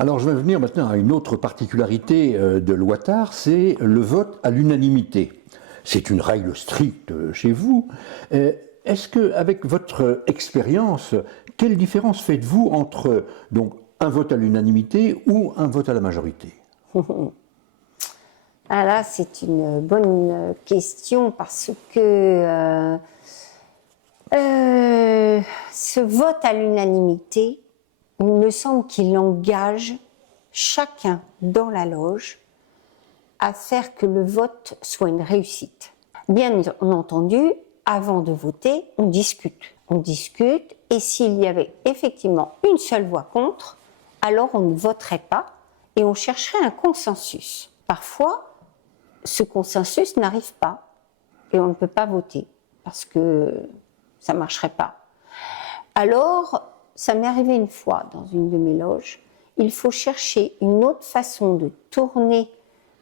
Alors je vais venir maintenant à une autre particularité de l'Ouattara, c'est le vote à l'unanimité. C'est une règle stricte chez vous. Est-ce que, avec votre expérience, quelle différence faites-vous entre donc, un vote à l'unanimité ou un vote à la majorité? Ah là, c'est une bonne question parce que ce vote à l'unanimité, il me semble qu'il engage chacun dans la loge à faire que le vote soit une réussite. Bien entendu, avant de voter, on discute. On discute et s'il y avait effectivement une seule voix contre, alors on ne voterait pas et on chercherait un consensus. Parfois, ce consensus n'arrive pas et on ne peut pas voter parce que ça ne marcherait pas. Alors, ça m'est arrivé une fois dans une de mes loges, il faut chercher une autre façon de tourner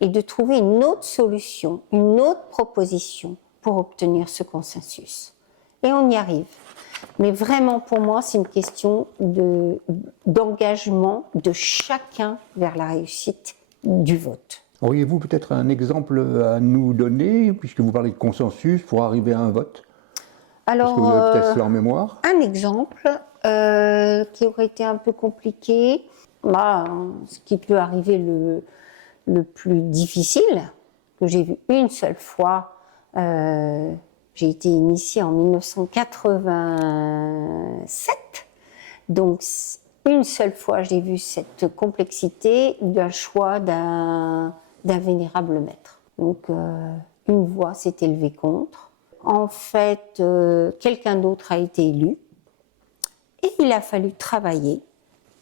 et de trouver une autre solution, une autre proposition pour obtenir ce consensus. Et on y arrive. Mais vraiment, pour moi, c'est une question d'engagement de chacun vers la réussite du vote. Auriez-vous peut-être un exemple à nous donner, puisque vous parlez de consensus, pour arriver à un vote? Alors, est-ce que vous avez peut-être cela en mémoire? un exemple qui aurait été un peu compliqué, ce qui peut arriver le plus difficile, que j'ai vu une seule fois, j'ai été initiée en 1987, donc une seule fois j'ai vu cette complexité d'un choix d'un vénérable maître. Donc une voix s'est élevée contre. En fait, quelqu'un d'autre a été élu et il a fallu travailler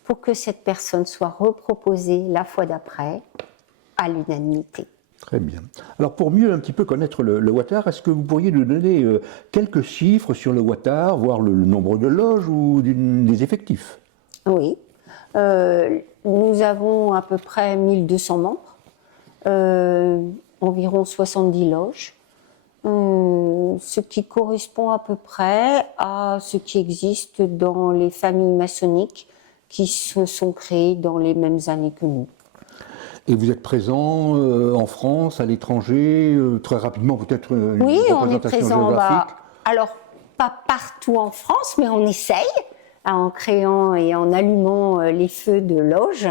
pour que cette personne soit reproposée la fois d'après à l'unanimité. Très bien. Alors pour mieux un petit peu connaître le Ouattara, est-ce que vous pourriez nous donner quelques chiffres sur le Ouattara, voire le nombre de loges ou des effectifs? Oui. Nous avons à peu près 1200 membres, environ 70 loges. Ce qui correspond à peu près à ce qui existe dans les familles maçonniques qui se sont créées dans les mêmes années que nous. Et vous êtes présent en France, à l'étranger, très rapidement peut-être une Oui, on est représentation présent. géographique? Alors, pas partout en France, mais on essaye en créant et en allumant les feux de loge.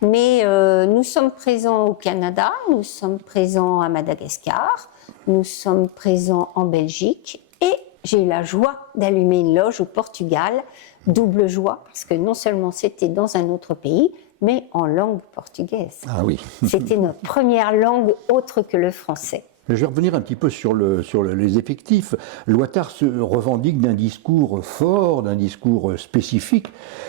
Mais nous sommes présents au Canada, nous sommes présents à Madagascar, nous sommes présents en Belgique et j'ai eu la joie d'allumer une loge au Portugal. Double joie, parce que non seulement c'était dans un autre pays, mais en langue portugaise. Ah oui. C'était notre première langue autre que le français. Je vais revenir un petit peu sur les effectifs. L'Ouattara se revendique d'un discours fort, d'un discours spécifique,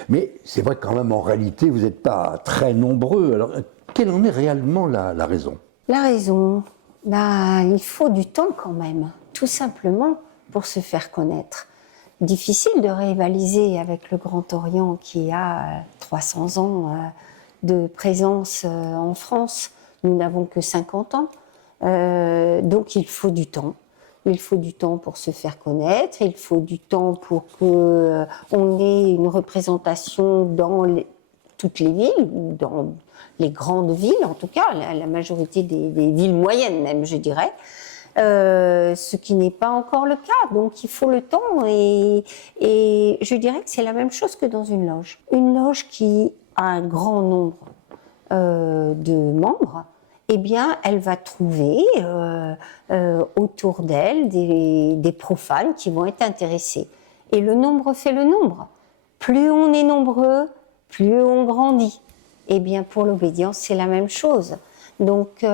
mais c'est vrai que quand même en réalité vous n'êtes pas très nombreux. Alors quelle en est réellement la raison? La raison, il faut du temps quand même, tout simplement pour se faire connaître. Difficile de rivaliser avec le Grand Orient qui a 300 ans de présence en France. Nous n'avons que 50 ans. Donc il faut du temps. Il faut du temps pour se faire connaître, il faut du temps pour qu'on ait une représentation dans toutes les villes, ou dans les grandes villes en tout cas, la majorité des villes moyennes même, je dirais. Ce qui n'est pas encore le cas, donc il faut le temps et je dirais que c'est la même chose que dans une loge. Une loge qui a un grand nombre de membres, eh bien, elle va trouver autour d'elle des profanes qui vont être intéressés. Et le nombre fait le nombre. Plus on est nombreux, plus on grandit. Eh bien, pour l'obédience, c'est la même chose. Donc,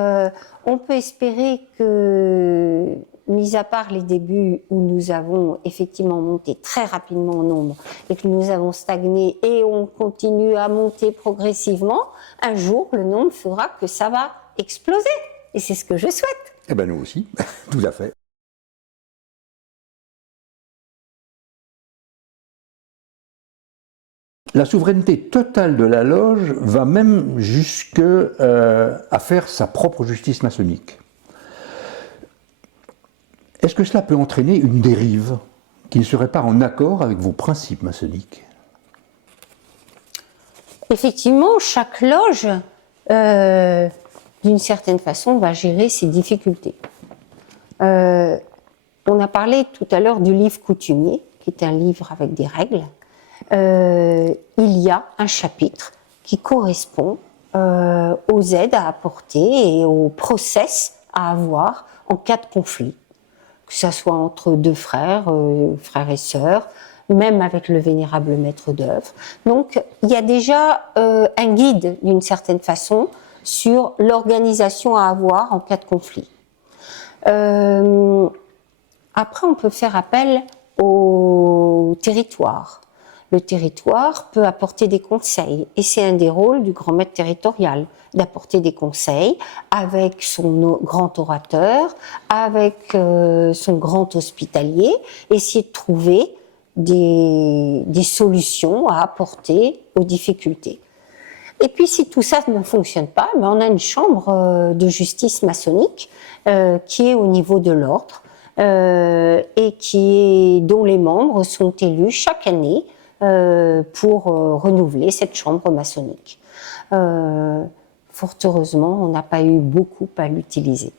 on peut espérer que, mis à part les débuts où nous avons effectivement monté très rapidement en nombre et que nous avons stagné et on continue à monter progressivement, un jour, le nombre fera que ça va exploser. Et c'est ce que je souhaite. Eh bien nous aussi, tout à fait. La souveraineté totale de la loge va même jusque à faire sa propre justice maçonnique. Est-ce que cela peut entraîner une dérive qui ne serait pas en accord avec vos principes maçonniques? Effectivement, chaque loge, d'une certaine façon, va gérer ses difficultés. On a parlé tout à l'heure du livre coutumier, qui est un livre avec des règles. Il y a un chapitre qui correspond aux aides à apporter et aux process à avoir en cas de conflit, que ce soit entre deux frères, frères et sœurs, même avec le vénérable maître d'œuvre. Donc, il y a déjà un guide, d'une certaine façon, sur l'organisation à avoir en cas de conflit. Après, on peut faire appel au territoire. Le territoire peut apporter des conseils, et c'est un des rôles du grand maître territorial, d'apporter des conseils avec son grand orateur, avec son grand hospitalier, essayer de trouver des solutions à apporter aux difficultés. Et puis si tout ça ne fonctionne pas, on a une chambre de justice maçonnique qui est au niveau de l'ordre et dont les membres sont élus chaque année pour renouveler cette chambre maçonnique. Fort heureusement, on n'a pas eu beaucoup à l'utiliser.